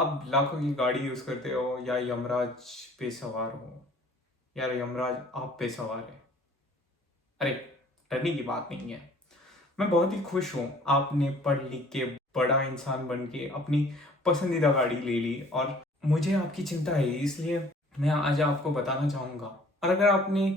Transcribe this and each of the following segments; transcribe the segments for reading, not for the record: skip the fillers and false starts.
आप लाखों की गाड़ी यूज़ करते हो या यमराज पे सवार हो या यमराज आप पे सवार है। अरे, डरने की बात नहीं है। मैं बहुत ही खुश हूँ आपने पढ़ लिख के बड़ा इंसान बन के अपनी पसंदीदा गाड़ी ले ली और मुझे आपकी चिंता है, इसलिए मैं आज आपको बताना चाहूँगा। और अगर आपने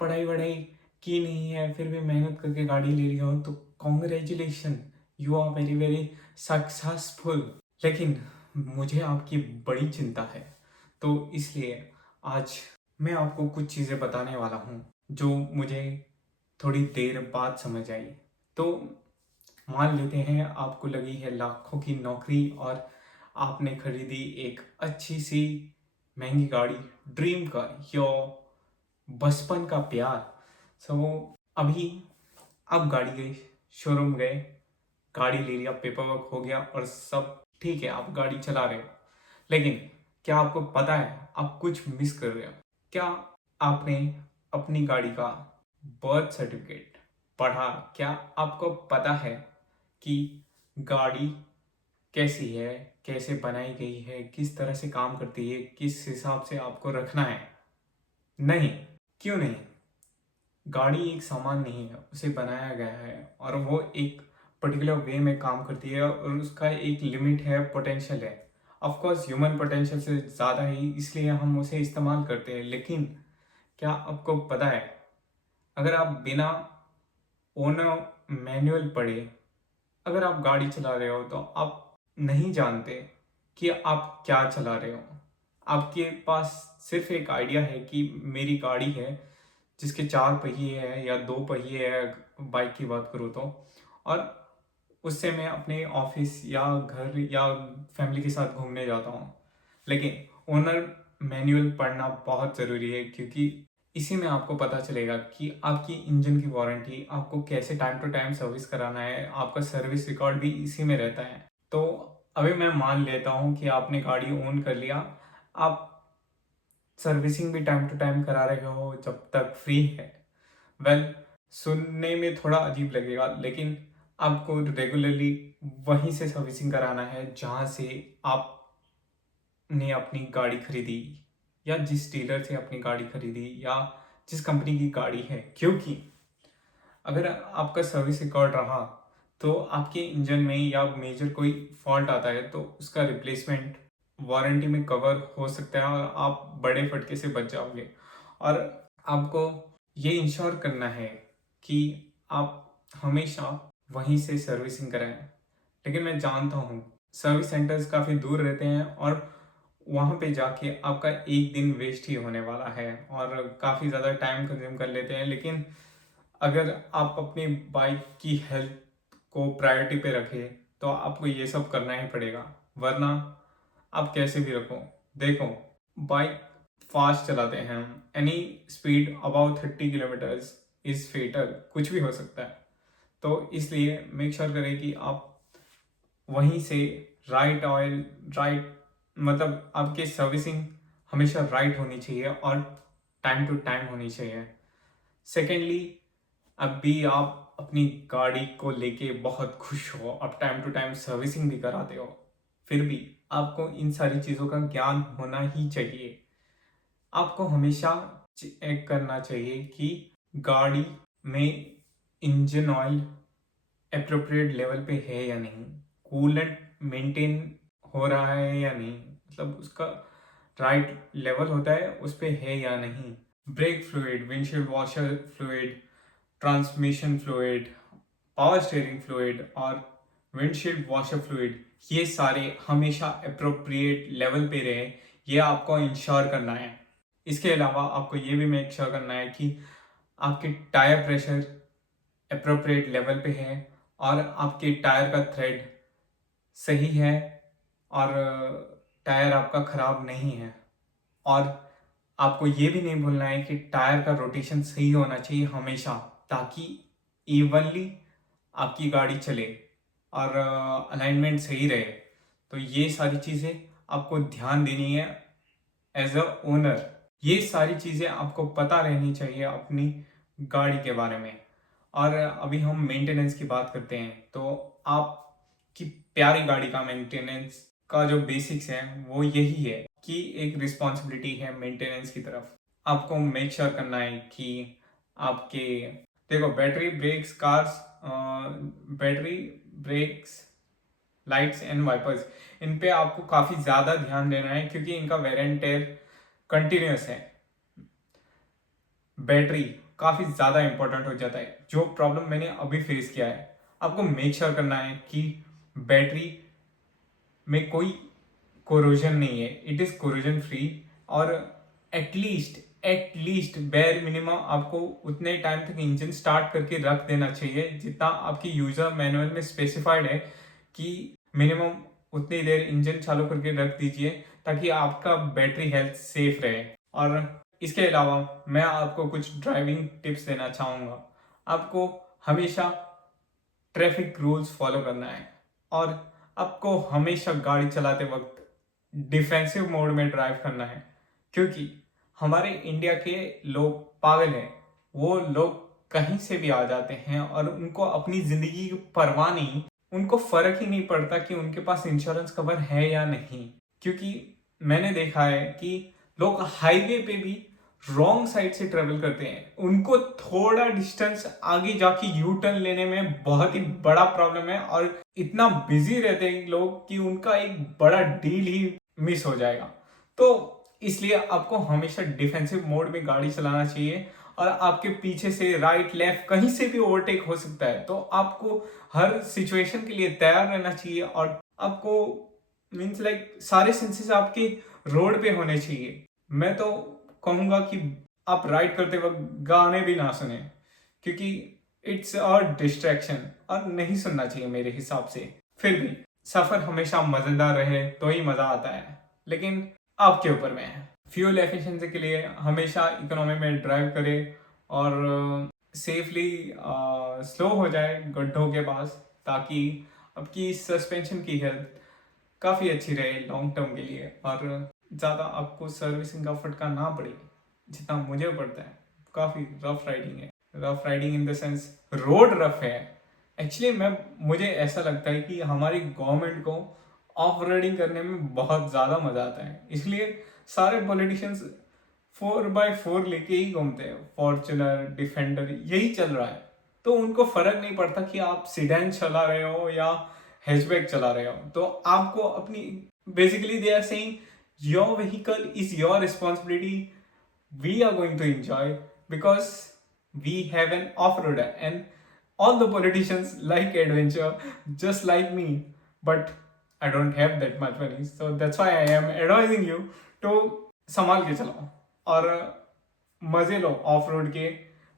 पढ़ाई वढ़ाई की नहीं है फिर भी मेहनत करके गाड़ी ले लिया हो तो congratulation, you are very very successful. लेकिन मुझे आपकी बड़ी चिंता है, तो इसलिए आज मैं आपको कुछ चीज़ें बताने वाला हूँ जो मुझे थोड़ी देर बाद समझ आई। तो मान लेते हैं आपको लगी है लाखों की नौकरी और आपने खरीदी एक अच्छी सी महंगी गाड़ी, ड्रीम कार, यो बचपन का प्यार। सो अभी आप गाड़ी गए, शोरूम गए, गाड़ी ले लिया, पेपर वर्क हो गया और सब ठीक है, आप गाड़ी चला रहे हो। लेकिन क्या आपको पता है आप कुछ मिस कर रहे हो? क्या आपने अपनी गाड़ी का बर्थ सर्टिफिकेट पढ़ा? क्या आपको पता है कि गाड़ी कैसी है, कैसे बनाई गई है, किस तरह से काम करती है, किस हिसाब से आपको रखना है? नहीं। क्यों नहीं? गाड़ी एक सामान नहीं है, उसे बनाया गया है और वो एक पर्टिकुलर वे में काम करती है और उसका एक लिमिट है, पोटेंशियल है। ऑफ कोर्स ह्यूमन पोटेंशियल से ज़्यादा ही, इसलिए हम उसे इस्तेमाल करते हैं। लेकिन क्या आपको पता है, अगर आप बिना ओनर मैनुअल पढ़े अगर आप गाड़ी चला रहे हो तो आप नहीं जानते कि आप क्या चला रहे हो। आपके पास सिर्फ एक आइडिया है कि मेरी गाड़ी है जिसके चार पहिए हैं या दो पहिए है, बाइक की बात करूँ तो, और उससे मैं अपने ऑफिस या घर या फैमिली के साथ घूमने जाता हूँ। लेकिन ओनर मैनुअल पढ़ना बहुत ज़रूरी है, क्योंकि इसी में आपको पता चलेगा कि आपकी इंजन की वारंटी, आपको कैसे टाइम टू टाइम सर्विस कराना है, आपका सर्विस रिकॉर्ड भी इसी में रहता है। तो अभी मैं मान लेता हूँ कि आपने गाड़ी ओन कर लिया, आप सर्विसिंग भी टाइम टू टाइम करा रहे हो जब तक फ्री है। वेल, सुनने में थोड़ा अजीब लगेगा, लेकिन आपको रेगुलरली वहीं से सर्विसिंग कराना है जहाँ से आपने अपनी गाड़ी खरीदी, या जिस डीलर से अपनी गाड़ी खरीदी, या जिस कंपनी की गाड़ी है। क्योंकि अगर आपका सर्विस रिकॉर्ड रहा तो आपके इंजन में या मेजर कोई फॉल्ट आता है तो उसका रिप्लेसमेंट वारंटी में कवर हो सकता है और आप बड़े फटके से बच जाओगे। और आपको ये इंश्योर करना है कि आप हमेशा वहीं से सर्विसिंग कराएं। लेकिन मैं जानता हूँ सर्विस सेंटर्स काफ़ी दूर रहते हैं और वहाँ पे जाके आपका एक दिन वेस्ट ही होने वाला है और काफ़ी ज़्यादा टाइम कंज्यूम कर लेते हैं। लेकिन अगर आप अपनी बाइक की हेल्थ को प्रायोरिटी पे रखें तो आपको ये सब करना ही पड़ेगा, वरना आप कैसे भी रखो। देखो, बाइक फास्ट चलाते हैं हम, any speed about 30 kilometres is fatal, कुछ भी हो सकता है। तो इसलिए मेक श्योर करें कि आप वहीं से राइट ऑयल, राइट, मतलब आपकी सर्विसिंग हमेशा राइट होनी चाहिए और टाइम टू टाइम होनी चाहिए। सेकेंडली, अभी आप अपनी गाड़ी को लेके बहुत खुश हो, आप टाइम टू टाइम सर्विसिंग भी कराते हो, फिर भी आपको इन सारी चीज़ों का ज्ञान होना ही चाहिए। आपको हमेशा चेक करना चाहिए कि गाड़ी में इंजन ऑयल अप्रोप्रिएट लेवल पे है या नहीं, कूलेंट मेंटेन हो रहा है या नहीं, मतलब उसका राइट लेवल होता है उस पे है या नहीं, brake fluid, windshield washer fluid, transmission fluid, power steering fluid और विंडशील्ड वॉशर फ्लूइड, ये सारे हमेशा अप्रोप्रिएट लेवल पे रहे, ये आपको इंश्योर करना है। इसके अलावा आपको ये भी मेक श्योर करना है कि आपके टायर प्रेशर अप्रोप्रिएट लेवल पे है और आपके टायर का थ्रेड सही है और टायर आपका ख़राब नहीं है। और आपको ये भी नहीं भूलना है कि टायर का रोटेशन सही होना चाहिए हमेशा, ताकि इवनली आपकी गाड़ी चले और अलाइनमेंट सही रहे। तो ये सारी चीज़ें आपको ध्यान देनी है एज अ ओनर। ये सारी चीज़ें आपको पता रहनी चाहिए अपनी गाड़ी के बारे में। और अभी हम मेंटेनेंस की बात करते हैं, तो आपकी प्यारी गाड़ी का मेंटेनेंस का जो बेसिक्स है वो यही है कि एक रिस्पॉन्सिबिलिटी है मेंटेनेंस की तरफ। आपको मेक श्योर करना है कि आपके, देखो, battery brakes, lights and wipers, इन पे आपको काफ़ी ज़्यादा ध्यान देना है क्योंकि इनका वेर एंड टेयर कंटिन्यूस है। बैटरी काफ़ी ज़्यादा इंपॉर्टेंट हो जाता है, जो प्रॉब्लम मैंने अभी फेस किया है। आपको मेक श्योर करना है कि बैटरी में कोई कोरोजन नहीं है, इट इज़ कोरोजन फ्री। और एटलीस्ट बेयर मिनिमम आपको उतने टाइम तक इंजन स्टार्ट करके रख देना चाहिए जितना आपकी यूजर मैनुअल में स्पेसिफाइड है कि मिनिमम उतनी देर इंजन चालू करके रख दीजिए ताकि आपका बैटरी हेल्थ सेफ रहे। और इसके अलावा मैं आपको कुछ ड्राइविंग टिप्स देना चाहूँगा। आपको हमेशा ट्रैफिक रूल्स फॉलो करना है और आपको हमेशा गाड़ी चलाते वक्त डिफेंसिव मोड में ड्राइव करना है, क्योंकि हमारे इंडिया के लोग पागल हैं। वो लोग कहीं से भी आ जाते हैं और उनको अपनी जिंदगी की परवाह नहीं, उनको फर्क ही नहीं पड़ता कि उनके पास इंश्योरेंस कवर है या नहीं। क्योंकि मैंने देखा है कि लोग हाईवे पे भी रॉन्ग साइड से ट्रेवल करते हैं, उनको थोड़ा डिस्टेंस आगे जाके यू टर्न लेने में बहुत ही बड़ा प्रॉब्लम है और इतना बिजी रहते हैं लोग कि उनका एक बड़ा डील ही मिस हो जाएगा। तो इसलिए आपको हमेशा डिफेंसिव मोड में गाड़ी चलाना चाहिए और आपके पीछे से राइट लेफ्ट कहीं से भी ओवरटेक हो सकता है, तो आपको हर सिचुएशन के लिए तैयार रहना चाहिए और आपको मीन्स लाइक सारे सेंसेस आपके रोड पे होने चाहिए। मैं तो कहूंगा कि आप राइड करते वक्त गाने भी ना सुने, क्योंकि इट्स अ डिस्ट्रैक्शन और नहीं सुनना चाहिए मेरे हिसाब से। फिर भी सफर हमेशा मजेदार रहे तो ही मजा आता है, लेकिन आपके ऊपर में है। फ्यूल एफिशिएंसी के लिए हमेशा इकोनॉमी में ड्राइव करें और सेफली स्लो हो जाए गड्ढों के पास, ताकि आपकी सस्पेंशन की हेल्थ काफ़ी अच्छी रहे लॉन्ग टर्म के लिए और ज़्यादा आपको सर्विसिंग का फटका ना पड़े जितना मुझे पड़ता है। काफ़ी रफ राइडिंग है, rough riding in the sense road rough है। एक्चुअली मुझे ऐसा लगता है कि हमारी गवर्नमेंट को ऑफ राइडिंग करने में बहुत ज़्यादा मज़ा आता है, इसलिए सारे पॉलिटिशियंस 4x4 लेके ही घूमते हैं, फॉर्च्यूनर डिफेंडर यही चल रहा है। तो उनको फर्क नहीं पड़ता कि आप सीडैन चला रहे हो या हैचबैक चला रहे हो। तो आपको अपनी, basically they are saying your vehicle is your responsibility, we are going to enjoy because we have an off-roader, and all the politicians like adventure just like me, but I don't have that much money, so that's why I am advising you to संभाल के चलाओ और मजे लो of road के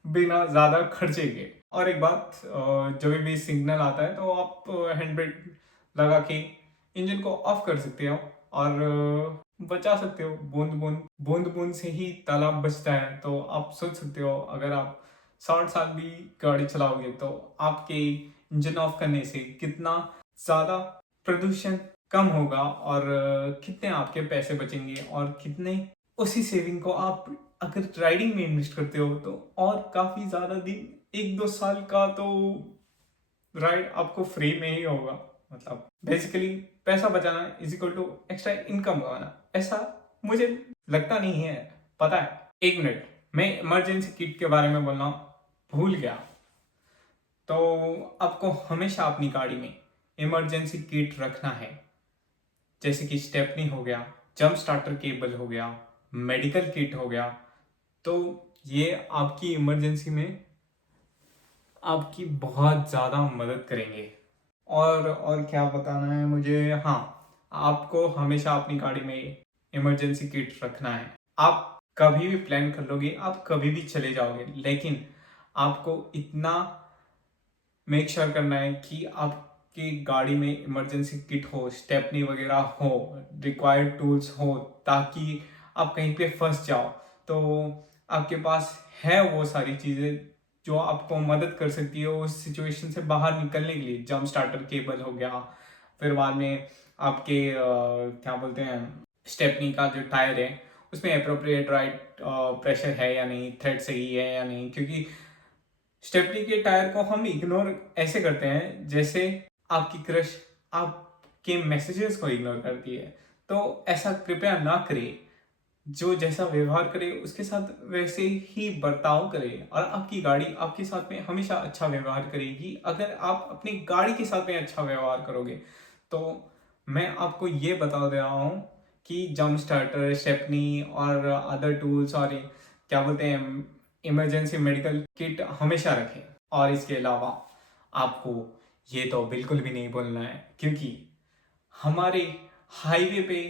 बिना ज्यादा खर्चे के। और एक बात, जब भी सिग्नल आता है तो आप हैंड ब्रेक लगा के इंजन को ऑफ कर सकते हो और बचा सकते हो। बूंद बूंद से ही तालाब बचता है, तो आप सोच सकते हो अगर आप 60 साल भी गाड़ी चलाओगे तो आपके इंजन ऑफ करने से कितना ज्यादा प्रदूषण कम होगा और कितने आपके पैसे बचेंगे और कितने उसी सेविंग को आप अगर राइडिंग में इन्वेस्ट करते हो तो और काफी ज्यादा दिन, 1-2 साल का तो राइड आपको फ्री में ही होगा। मतलब बेसिकली पैसा बचाना is equal to extra income कमाना, ऐसा मुझे लगता नहीं है। पता है, 1 मिनट, मैं इमरजेंसी किट के बारे में बोलना भूल गया। तो आपको हमेशा अपनी गाड़ी में इमरजेंसी किट रखना है, जैसे कि स्टेपनी हो गया, जंप स्टार्टर केबल हो गया, मेडिकल किट हो गया। तो ये आपकी इमरजेंसी में आपकी बहुत ज़्यादा मदद करेंगे। और क्या बताना है मुझे, हाँ, आपको हमेशा अपनी गाड़ी में इमरजेंसी किट रखना है। आप कभी भी प्लान कर लोगे, आप कभी भी चले जाओगे, लेकिन आपको इतना मेक श्योर करना है कि आपकी गाड़ी में इमरजेंसी किट हो, स्टेपनी वगैरह हो, रिक्वायर्ड टूल्स हो, ताकि आप कहीं पे फंस जाओ तो आपके पास है वो सारी चीज़ें जो आपको मदद कर सकती है उस सिचुएशन से बाहर निकलने के लिए। जंप स्टार्टर केबल हो गया, फिर बाद में आपके क्या बोलते हैं, स्टेपनी का जो टायर है उसमें अप्रोप्रिएट राइट प्रेशर है या नहीं, थ्रेड सही है या नहीं। क्योंकि स्टेपनी के टायर को हम इग्नोर ऐसे करते हैं जैसे आपकी क्रश आपके मैसेजेस को इग्नोर करती है। तो ऐसा कृपया ना करें। जो जैसा व्यवहार करे उसके साथ वैसे ही बर्ताव करे, और आपकी गाड़ी आपके साथ में हमेशा अच्छा व्यवहार करेगी अगर आप अपनी गाड़ी के साथ में अच्छा व्यवहार करोगे। तो मैं आपको ये बता दे रहा हूँ कि जंप स्टार्टर, स्टेपनी और अदर टूल्स और क्या बोलते हैं इमरजेंसी मेडिकल किट हमेशा रखें। और इसके अलावा आपको ये तो बिल्कुल भी नहीं बोलना है, क्योंकि हमारे हाईवे पे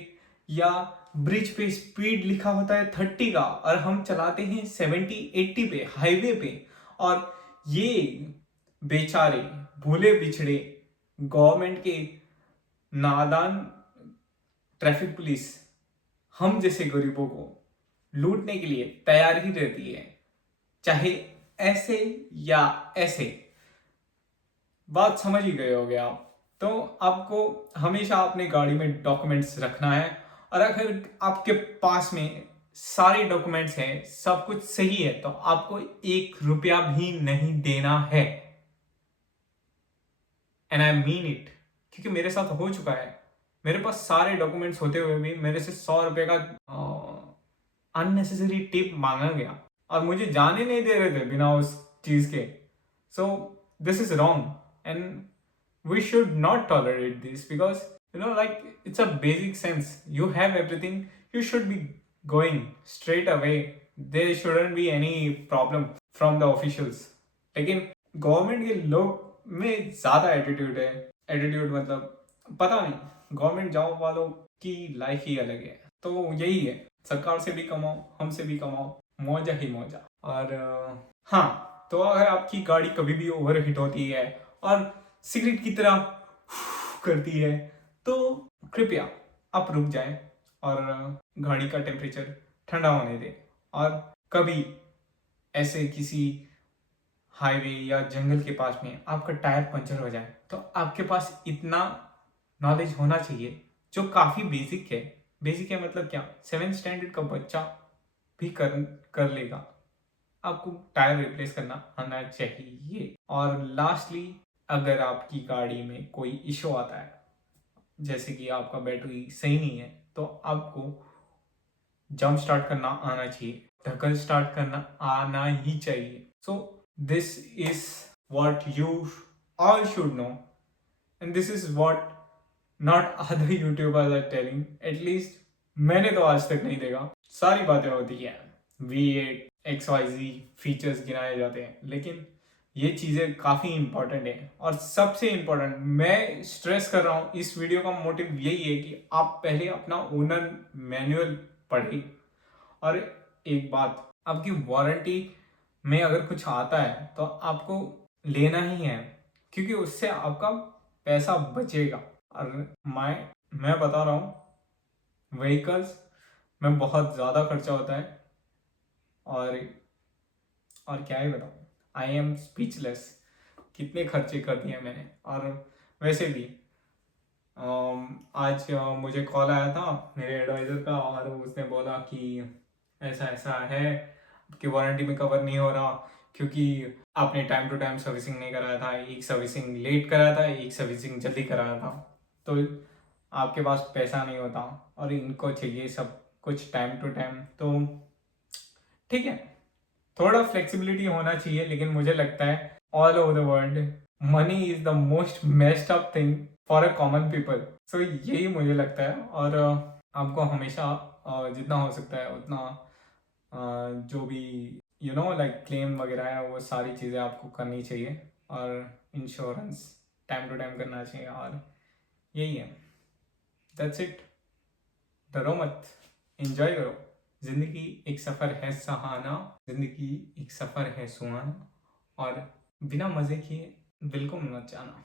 या ब्रिज पे स्पीड लिखा होता है 30 का, और हम चलाते हैं 70-80 पे हाईवे पे। और ये बेचारे भूले बिछड़े गवर्नमेंट के नादान ट्रैफिक पुलिस हम जैसे गरीबों को लूटने के लिए तैयार ही रहती है, चाहे ऐसे या ऐसे। बात समझ ही गए होगे आप। तो आपको हमेशा अपने गाड़ी में डॉक्यूमेंट्स रखना है, और अगर आपके पास में सारे डॉक्यूमेंट्स हैं, सब कुछ सही है, तो आपको 1 रुपया भी नहीं देना है। एंड आई मीन इट, क्योंकि मेरे साथ हो चुका है। मेरे पास सारे डॉक्यूमेंट्स होते हुए भी मेरे से 100 रुपए का अननेसेसरी टिप मांगा गया, और मुझे जाने नहीं दे रहे थे बिना उस चीज के। सो this is wrong, and we should not tolerate this, because like it's a basic sense. You have everything, you should be going straight away. There shouldn't be any problem from the officials. लेकिन government के लोग में ज्यादा attitude है। Attitude मतलब पता नहीं, government job वालों की लाइफ ही अलग है। तो यही है, सरकार से भी कमाओ, हमसे भी कमाओ, मौजा ही मौजा। और हाँ, तो अगर आपकी गाड़ी कभी भी ओवरहीट होती है और सिगरेट की तरह करती है, तो कृपया आप रुक जाएं और गाड़ी का टेम्परेचर ठंडा होने दें। और कभी ऐसे किसी हाईवे या जंगल के पास में आपका टायर पंचर हो जाए, तो आपके पास इतना नॉलेज होना चाहिए जो काफ़ी बेसिक है। बेसिक है मतलब क्या, 7th स्टैंडर्ड का बच्चा भी कर लेगा। आपको टायर रिप्लेस करना आना चाहिए। और लास्टली, अगर आपकी गाड़ी में कोई इशू आता है, जैसे कि आपका बैटरी सही नहीं है, तो आपको जंप स्टार्ट करना आना चाहिए, ढकल स्टार्ट करना आना ही चाहिए। So this is what you all should know, and this is what not other YouTubers are telling. At least मैंने तो आज तक नहीं देखा। सारी बातें होती है, V8 XYZ फीचर्स गिनाए जाते हैं, लेकिन ये चीज़ें काफ़ी इंपॉर्टेंट है। और सबसे इंपॉर्टेंट, मैं स्ट्रेस कर रहा हूँ, इस वीडियो का मोटिव यही है कि आप पहले अपना ओनर मैनुअल पढ़ें। और एक बात, आपकी वारंटी में अगर कुछ आता है तो आपको लेना ही है, क्योंकि उससे आपका पैसा बचेगा। और मैं बता रहा हूँ, व्हीकल्स में बहुत ज़्यादा खर्चा होता है। और क्या ही बताऊँ, आई एम स्पीचलेस, कितने खर्चे कर दिए मैंने। और वैसे भी आज मुझे कॉल आया था मेरे एडवाइज़र का, और उसने बोला कि ऐसा ऐसा है, आपकी वारंटी में कवर नहीं हो रहा, क्योंकि आपने टाइम टू टाइम सर्विसिंग नहीं कराया था। एक सर्विसिंग लेट कराया था, एक सर्विसिंग जल्दी कराया था, तो आपके पास पैसा नहीं होता, और इनको चाहिए सब कुछ टाइम टू टाइम। तो ठीक है, थोड़ा फ्लेक्सिबिलिटी होना चाहिए, लेकिन मुझे लगता है all over the world money is the most messed up thing for a common people. So यही मुझे लगता है। और आपको हमेशा जितना हो सकता है उतना जो भी लाइक क्लेम वगैरह है, वो सारी चीज़ें आपको करनी चाहिए, और इंश्योरेंस टाइम टू टाइम करना चाहिए। और यही है, दैट्स इट। डरो मत, एंजॉय करो। जिंदगी एक सफ़र है सहाना, जिंदगी एक सफ़र है सुहाना, और बिना मज़े किए बिल्कुल मत जाना।